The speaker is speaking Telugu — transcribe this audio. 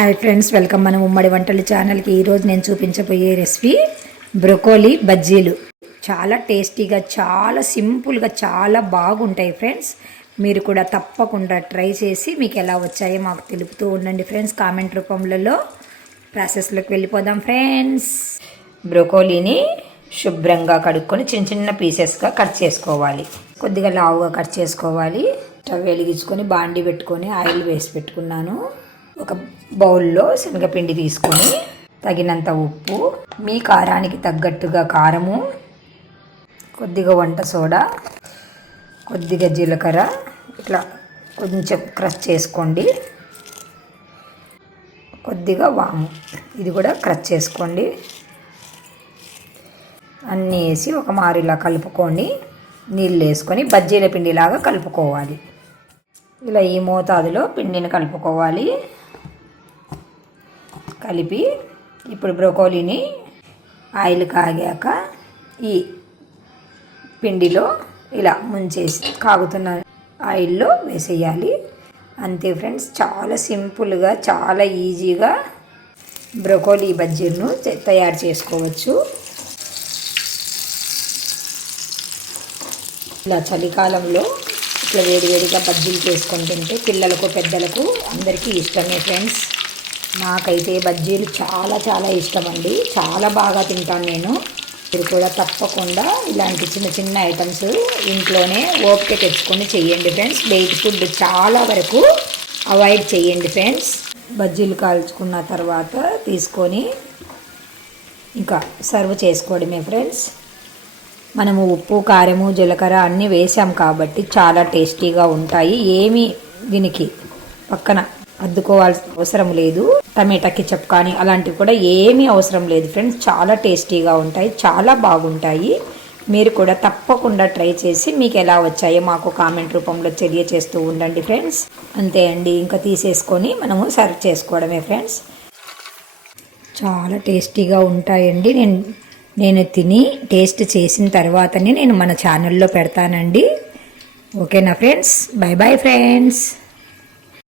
హాయ్ ఫ్రెండ్స్, వెల్కమ్ మన ఉమ్మడి వంటల ఛానల్కి. ఈరోజు నేను చూపించబోయే రెసిపీ బ్రొకోలీ బజ్జీలు. చాలా టేస్టీగా, చాలా సింపుల్గా, చాలా బాగుంటాయి ఫ్రెండ్స్. మీరు కూడా తప్పకుండా ట్రై చేసి మీకు ఎలా వచ్చాయో మాకు తెలుపుతూ ఉండండి ఫ్రెండ్స్, కామెంట్ రూపంలో. ప్రాసెస్లోకి వెళ్ళిపోదాం ఫ్రెండ్స్. బ్రొకోలీని శుభ్రంగా కడుక్కొని చిన్న చిన్న పీసెస్గా కట్ చేసుకోవాలి. కొద్దిగా లావుగా కట్ చేసుకోవాలి. స్టవ్ వెలిగించుకొని బాండి పెట్టుకొని ఆయిల్ వేసి పెట్టుకున్నాను. ఒక బౌల్లో శనగపిండి తీసుకొని తగినంత ఉప్పు, మీ కారానికి తగ్గట్టుగా కారము, కొద్దిగా వంట సోడా, కొద్దిగా జీలకర్ర ఇట్లా కొంచెం క్రష్ చేసుకోండి. కొద్దిగా వాము, ఇది కూడా క్రష్ చేసుకోండి. అన్నీ వేసి ఒక మారు ఇలా కలుపుకొని నీళ్ళు వేసుకొని బజ్జీల పిండిలాగా కలుపుకోవాలి. ఇలా ఈ మోతాదులో పిండిని కలుపుకోవాలి. కలిపి ఇప్పుడు బ్రొకోలీని ఆయిల్ కాగాక ఈ పిండిలో ఇలా ముంచేసి కాగుతున్న ఆయిల్లో వేసేయాలి. అంతే ఫ్రెండ్స్, చాలా సింపుల్గా, చాలా ఈజీగా బ్రొకోలీ బజ్జీలను తయారు చేసుకోవచ్చు. ఇలా చలికాలంలో ఇట్లా వేడివేడిగా బజ్జీలు చేసుకొని తింటే పిల్లలకు పెద్దలకు అందరికీ ఇష్టమే ఫ్రెండ్స్. నాకైతే బజ్జీలు చాలా చాలా ఇష్టం అండి. చాలా బాగా తింటాను నేను. మీరు కూడా తప్పకుండా ఇలాంటి చిన్న చిన్న ఐటమ్స్ ఇంట్లోనే ఓపిక తెచ్చుకొని చెయ్యండి ఫ్రెండ్స్. బయట ఫుడ్ చాలా వరకు అవాయిడ్ చేయండి ఫ్రెండ్స్. బజ్జీలు కాల్చుకున్న తర్వాత తీసుకొని ఇంకా సర్వ్ చేసుకోవడమే ఫ్రెండ్స్. మనము ఉప్పు, కారము, జీలకర్ర అన్నీ వేసాం కాబట్టి చాలా టేస్టీగా ఉంటాయి. ఏమీ దీనికి పక్కన అద్దుకోవాల్సిన అవసరం లేదు. టమాటా కెచప్ కానీ అలాంటివి కూడా ఏమీ అవసరం లేదు ఫ్రెండ్స్. చాలా టేస్టీగా ఉంటాయి, చాలా బాగుంటాయి. మీరు కూడా తప్పకుండా ట్రై చేసి మీకు ఎలా వచ్చాయో మాకు కామెంట్ రూపంలో తెలియచేస్తూ ఉండండి ఫ్రెండ్స్. అంతే అండి, ఇంకా తీసేసుకొని మనము సర్వ్ చేసుకోవడమే ఫ్రెండ్స్. చాలా టేస్టీగా ఉంటాయండి. నేను తిని టేస్ట్ చేసిన తర్వాతనే నేను మన ఛానల్లో పెడతానండి. ఓకేనా ఫ్రెండ్స్? By bye friends.